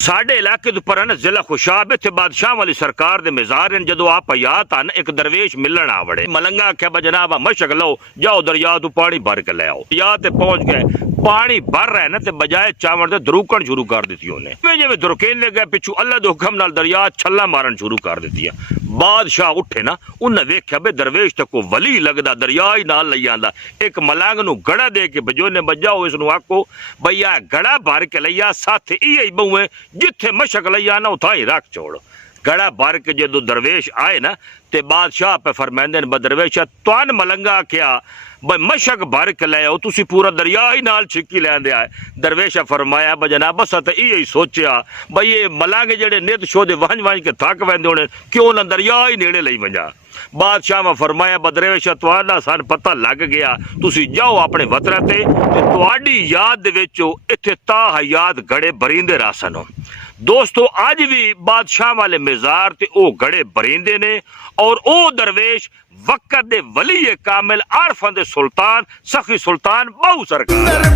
साढ़े इलाके तो पर जिला खुशाब इतने बादशाह वाली सरकार दे मिजार जो आप याद आन एक दरवेश मिलन आवड़े मलंगा आख्या बा जनाब मशक लो जाओ दरिया तू पानी भर के ले आओ या ते पहुंच गए पानी भर रहा है ना ते बजाय चावल दे दरूकण शुरू कर दी उन्हें जिवें दुरकेन ले गए पिछू अल्लाह दे हुक्म नाल दरिया छल्ला मारन शुरू कर दी है। बादशाह उठे ना उन्हें वेख्या बे दरवेश तो कोई वली लगदा दरिया ही नाल लई आंदा एक मलंग नूं गड़ा दे के बजोने बजाओ इसनूं आखो भैया गड़ा भर के लई आ साथ इही बहुए जिथे मशक लई आना उथा ही रख छोड़ गड़ा भर के जो दरवेश आए ना ते बादशाह पे फरमांदे ने दरवेश तुन मलंगा क्या भाई मशक भर के ले आओ तुसी पूरा दरिया ही नाल छिक्की लैंदे आए। दरवेशा फरमाया बजना बस तो यही सोचा भाई ये मलंग जेडे नित शोधे वंज वंज के थक वैंदे होने क्यों ना दरिया ही नेड़े लई वंजा। बादशाह में फरमाया बदरवेशा तुहाडा सन पता लग गया तुसी जाओ अपने वतन ते तुहाडी याद दे विच इत्थे ता हयात गड़े बरींदे रासन हो। दोस्तों अज भी बादशाह वाले मिजार ते ओ गड़े बरींदे ने और ओ दरवेश वक्त दे वली कामिल आरफां दे सुल्तान सखी सुल्तान बहु सरकार।